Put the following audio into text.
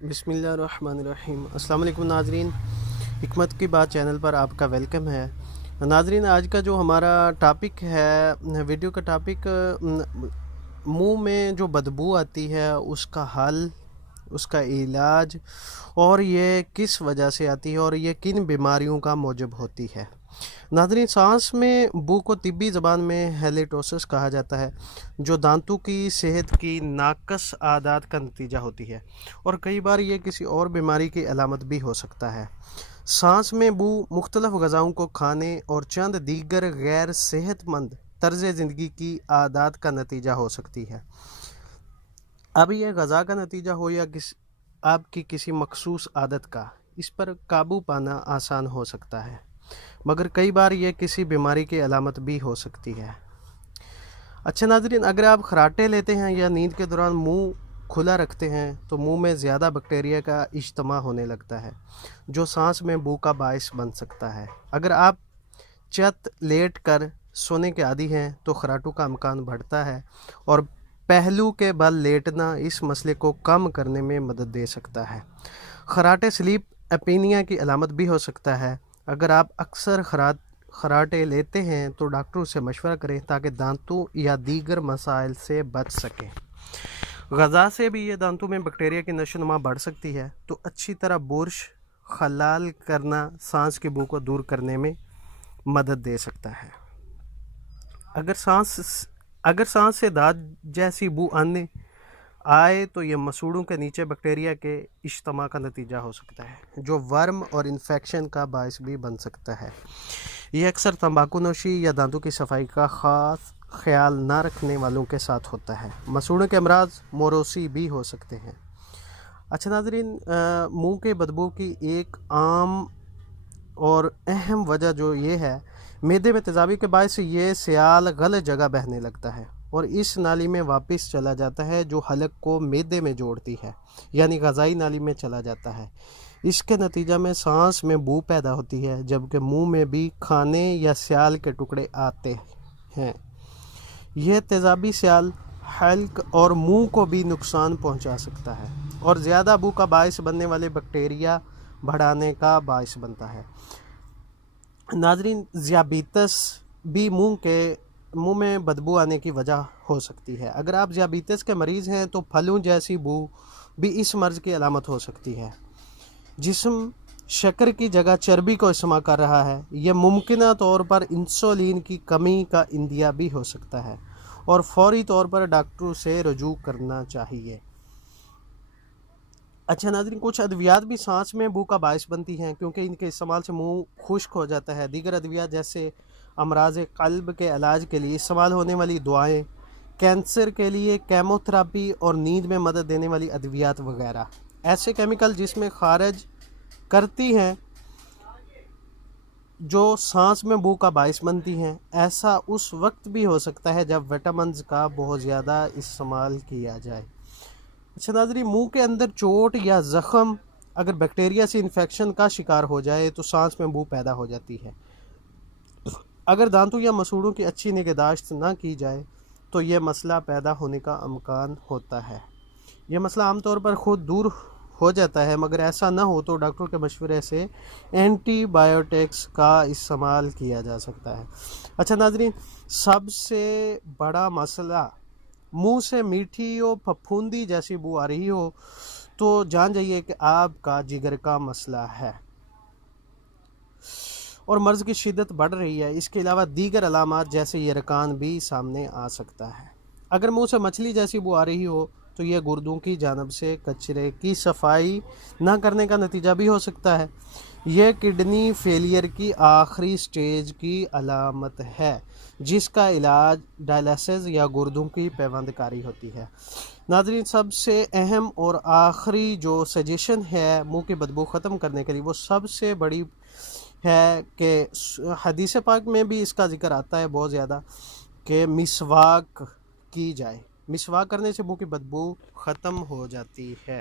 بسم اللہ الرحمن الرحیم۔ السلام علیکم ناظرین، حکمت کی بات چینل پر آپ کا ویلکم ہے۔ ناظرین، آج کا جو ہمارا ٹاپک ہے، ویڈیو کا ٹاپک، منہ میں جو بدبو آتی ہے اس کا حل، اس کا علاج، اور یہ کس وجہ سے آتی ہے اور یہ کن بیماریوں کا موجب ہوتی ہے۔ ناظرین، سانس میں بو کو طبی زبان میں ہیلیٹوسس کہا جاتا ہے، جو دانتوں کی صحت کی ناقص عادات کا نتیجہ ہوتی ہے، اور کئی بار یہ کسی اور بیماری کی علامت بھی ہو سکتا ہے۔ سانس میں بو مختلف غذاؤں کو کھانے اور چند دیگر غیر صحت مند طرز زندگی کی عادات کا نتیجہ ہو سکتی ہے۔ اب یہ غذا کا نتیجہ ہو یا آپ کی کسی مخصوص عادت کا، اس پر قابو پانا آسان ہو سکتا ہے، مگر کئی بار یہ کسی بیماری کی علامت بھی ہو سکتی ہے۔ اچھا ناظرین، اگر آپ خراٹے لیتے ہیں یا نیند کے دوران منہ کھلا رکھتے ہیں تو منہ میں زیادہ بیکٹیریا کا اجتماع ہونے لگتا ہے، جو سانس میں بو کا باعث بن سکتا ہے۔ اگر آپ چت لیٹ کر سونے کے عادی ہیں تو خراٹوں کا امکان بڑھتا ہے، اور پہلو کے بل لیٹنا اس مسئلے کو کم کرنے میں مدد دے سکتا ہے۔ خراٹے سلیپ اپینیا کی علامت بھی ہو سکتا ہے۔ اگر آپ اکثر خراٹے لیتے ہیں تو ڈاکٹروں سے مشورہ کریں تاکہ دانتوں یا دیگر مسائل سے بچ سکیں۔ غذا سے بھی یہ دانتوں میں بیکٹیریا کی نشو نما بڑھ سکتی ہے، تو اچھی طرح برش خلال کرنا سانس کی بو کو دور کرنے میں مدد دے سکتا ہے۔ اگر سانس سے دانت جیسی بو آئے تو یہ مسوڑوں کے نیچے بیکٹیریا کے اجتماع کا نتیجہ ہو سکتا ہے، جو ورم اور انفیکشن کا باعث بھی بن سکتا ہے۔ یہ اکثر تمباکو نوشی یا دانتوں کی صفائی کا خاص خیال نہ رکھنے والوں کے ساتھ ہوتا ہے۔ مسوڑوں کے امراض موروثی بھی ہو سکتے ہیں۔ اچھا ناظرین، منہ کے بدبو کی ایک عام اور اہم وجہ جو یہ ہے، معدے میں تیزابی کے باعث یہ سیال غلط جگہ بہنے لگتا ہے اور اس نالی میں واپس چلا جاتا ہے، جو حلق کو معدے میں جوڑتی ہے، یعنی غذائی نالی میں چلا جاتا ہے۔ اس کے نتیجہ میں سانس میں بو پیدا ہوتی ہے، جبکہ منہ میں بھی کھانے یا سیال کے ٹکڑے آتے ہیں۔ یہ تیزابی سیال حلق اور منہ کو بھی نقصان پہنچا سکتا ہے اور زیادہ بو کا باعث بننے والے بیکٹیریا بڑھانے کا باعث بنتا ہے۔ ناظرین، ذیابیطس بھی منہ میں بدبو آنے کی وجہ ہو سکتی ہے۔ اگر آپ ذیابیطس کے مریض ہیں تو پھلوں جیسی بو بھی اس مرض کی علامت ہو سکتی ہے۔ جسم شکر کی جگہ چربی کو استعمال کر رہا ہے، یہ ممکنہ طور پر انسولین کی کمی کا اندیہ بھی ہو سکتا ہے، اور فوری طور پر ڈاکٹر سے رجوع کرنا چاہیے۔ اچھا ناظرین، کچھ ادویات بھی سانس میں بو کا باعث بنتی ہیں کیونکہ ان کے استعمال سے منہ خشک ہو جاتا ہے۔ دیگر ادویات جیسے امراض قلب کے علاج کے لیے استعمال ہونے والی دوائیں، کینسر کے لیے کیمو تھراپی اور نیند میں مدد دینے والی ادویات وغیرہ، ایسے کیمیکل جسم میں خارج کرتی ہیں جو سانس میں بو کا باعث بنتی ہیں۔ ایسا اس وقت بھی ہو سکتا ہے جب وٹامنز کا بہت زیادہ استعمال کیا جائے۔ اچھا ناظرین، منہ کے اندر چوٹ یا زخم اگر بیکٹیریا سے انفیکشن کا شکار ہو جائے تو سانس میں بو پیدا ہو جاتی ہے۔ اگر دانتوں یا مسوڑوں کی اچھی نگہداشت نہ کی جائے تو یہ مسئلہ پیدا ہونے کا امکان ہوتا ہے۔ یہ مسئلہ عام طور پر خود دور ہو جاتا ہے، مگر ایسا نہ ہو تو ڈاکٹر کے مشورے سے اینٹی بائیوٹکس کا استعمال کیا جا سکتا ہے۔ اچھا ناظرین، سب سے بڑا مسئلہ منہ سے میٹھی اور پھپھوندی جیسی بو آ رہی ہو تو جان جائیے کہ آپ کا جگر کا مسئلہ ہے اور مرض کی شدت بڑھ رہی ہے۔ اس کے علاوہ دیگر علامات جیسے یرقان بھی سامنے آ سکتا ہے۔ اگر منہ سے مچھلی جیسی بو آ رہی ہو تو یہ گردوں کی جانب سے کچرے کی صفائی نہ کرنے کا نتیجہ بھی ہو سکتا ہے۔ یہ کڈنی فیلئر کی آخری سٹیج کی علامت ہے، جس کا علاج ڈائلیسس یا گردوں کی پیوند کاری ہوتی ہے۔ ناظرین، سب سے اہم اور آخری جو سجیشن ہے منہ کی بدبو ختم کرنے کے لیے، وہ سب سے بڑی ہے کہ حدیث پاک میں بھی اس کا ذکر آتا ہے بہت زیادہ، کہ مسواک کی جائے۔ مسواک کرنے سے منہ کی بدبو ختم ہو جاتی ہے۔